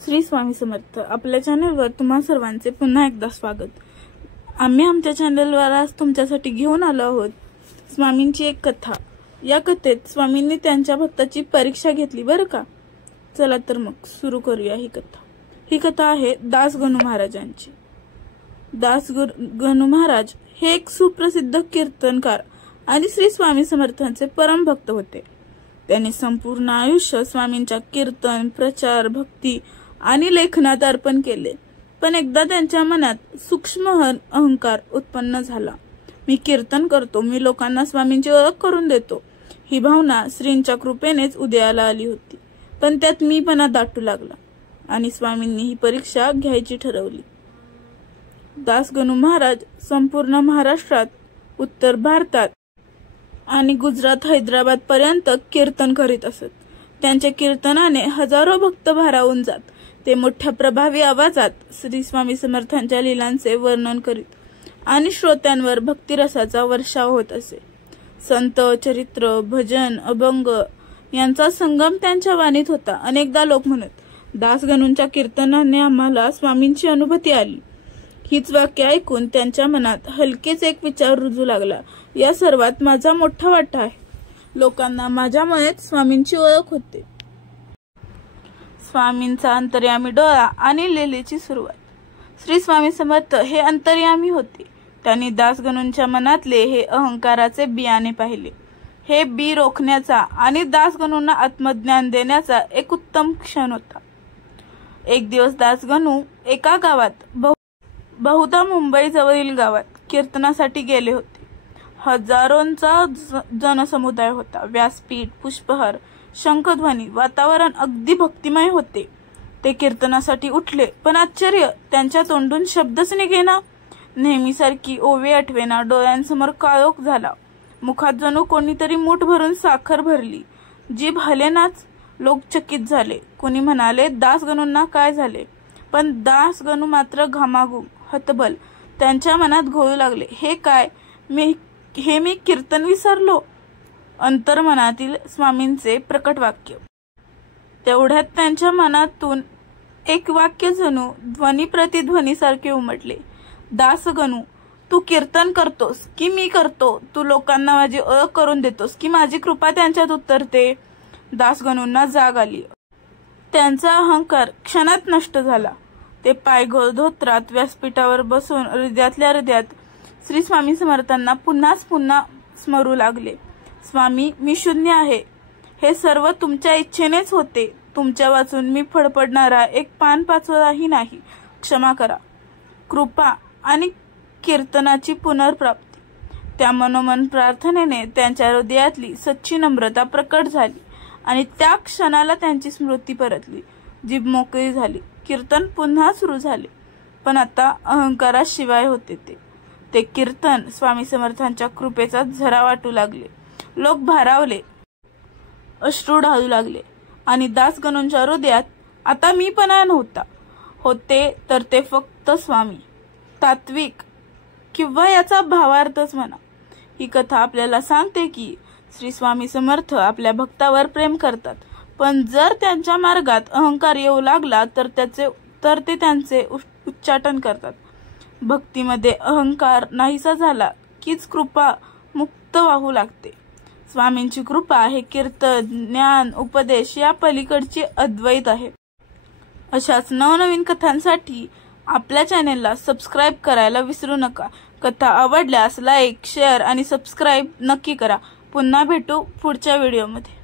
श्री स्वामी समर्थ। आपल्या चॅनलवर तुम्हा सर्वांचे पुन्हा एकदा स्वागत। आम्ही आमच्या चॅनलवर आज तुमच्यासाठी घेऊन आलो आहोत स्वामींची एक कथा। या कथेत स्वामींनी त्यांच्या भक्ताची परीक्षा घेतली बरं का। चला तर मग सुरू करूया ही कथा। ही कथा आहे दासगणू महाराजांची। दासगणू महाराज हे एक सुप्रसिद्ध कीर्तनकार आणि श्री स्वामी समर्थांचे परम भक्त होते। त्यांनी संपूर्ण आयुष्य स्वामींच्या कीर्तन, प्रचार, भक्ती आणि लेखनात अर्पण केले। पण एकदा त्यांच्या मनात सूक्ष्म अहंकार उत्पन्न झाला। मी कीर्तन करतो, मी लोकांना स्वामींची ओळख करून देतो, ही भावना श्रींच्या कृपेनेच उदयाला आली होती। पण त्यात मीपणा दाटू लागला आणि स्वामींनी ही परीक्षा घ्यायची ठरवली। दासगणू महाराज संपूर्ण महाराष्ट्रात, उत्तर भारतात आणि गुजरात, हैदराबाद पर्यंत कीर्तन करीत असत। त्यांच्या कीर्तनाने हजारो भक्त भारावून जात। ते मोठ्या प्रभावी आवाजात श्री स्वामी समर्थांच्या लीलांचे वर्णन करीत आणि श्रोत्यांवर भक्तिरसाचा वर्षाव होत असे। संत, चरित्र, भजन, अभंग यांचा संगम त्यांच्या वाणीत होता। अनेकदा लोक म्हणत, दासगणूंच्या कीर्तनाने आम्हाला स्वामींची अनुभूती आली। हीच वाक्य ऐकून त्यांच्या मनात हलकेच एक विचार रुजू लागला, या सर्वात माझा मोठा वाटा आहे। लोकांना माझ्यामुळेच स्वामींची ओळख होते। स्वामींचा अंतर्यामी डोळा आणि लीलेची सुरुवात। श्री स्वामी समर्थ हे अंतर्यामी होते। त्यांनी दासगणूंच्या मनातले हे अहंकाराचे बियाणे पाहिले। हे बी रोखण्याचा आणि दासगणूंना आत्मज्ञान देण्याचा एक उत्तम क्षण होता। एक दिवस दासगणू एका गावात, बहुधा मुंबई जवळील गावात कीर्तनासाठी गेले होते। हजारोंचा जनसमुदाय होता। व्यासपीठ, पुष्पहार, शंखध्वनी, वातावरण अगदी भक्तिमय होते। ते कीर्तनासाठी उठले, पण आश्चर्य, त्यांच्या तोंडून शब्दच निघेना। नेहमीसारखी ओवे आठवेना। डोळ्यांसमोर काळोख झाला। मुखात जणू कोणीतरी मूठ भरून साखर भरली। जीभ हलेनाच। लोक चकित झाले। कोणी म्हणाले, दासगणूंना काय झाले? पण दासगणू मात्र घामाघूम, हतबल। त्यांच्या मनात घोळू लागले, हे काय, मी कीर्तन विसरलो। अंतर्मनातील स्वामींचे प्रकट वाक्य। तेवढ्यात त्यांच्या मनातून एक वाक्य जणू ध्वनी प्रतिध्वनीसारखे उमटले, दासगणू, तू कीर्तन करतोस की मी करतो? तू लोकांना माझी ओळख करून देतोस की माझी कृपा त्यांच्यात उतरते? दासगणूंना जाग आली। त्यांचा अहंकार क्षणात नष्ट झाला। ते पायघोळ धोत्रात व्यासपीठावर बसून हृदयातल्या हृदयात श्री स्वामी समर्थांना पुन्हा स्मरू लागले। स्वामी, मी शून्य आहे। हे सर्व तुमच्या इच्छेनेच होते। तुमच्या वाचून मी फडफडणारा एक पानपाचोळाही नाही। क्षमा करा। कृपा आणि कीर्तनाची पुनर्प्राप्ती। त्या मनोमन प्रार्थनेने त्यांच्या हृदयातली सच्ची नम्रता प्रकट झाली आणि त्या क्षणाला त्यांची स्मृती परतली। जीभ मोकळी झाली। कीर्तन पुन्हा सुरू झाले, पण आता अहंकाराशिवाय होते ते कीर्तन स्वामी समर्थांच्या कृपेचा झरा वाटू लागले। लोक भारावले, अश्रू ढाळू लागले आणि दासगणूंच्या हृदयात आता मीपणा नव्हता, होते तर ते फक्त स्वामी, तात्विक, किंवा याचा भावार्थच म्हणा। ही कथा आपल्याला सांगते की श्री स्वामी समर्थ आपल्या भक्तावर प्रेम करतात, पण जर त्यांच्या मार्गात अहंकार येऊ लागला तर ते त्यांचे उच्चाटन करतात। भक्तीमध्ये अहंकार नाहीसा झाला कीच कृपा मुक्त वाहू लागते। स्वामींची कृपा हे कीर्तन, ज्ञान, उपदेश या पलीकडची अद्वैत आहे। अशाच नवनवीन कथांसाठी आपल्या चॅनेलला सबस्क्राईब करायला विसरू नका। कथा आवडल्यास लाईक, शेअर आणि सबस्क्राईब नक्की करा। पुन्हा भेटू पुढच्या व्हिडिओमध्ये।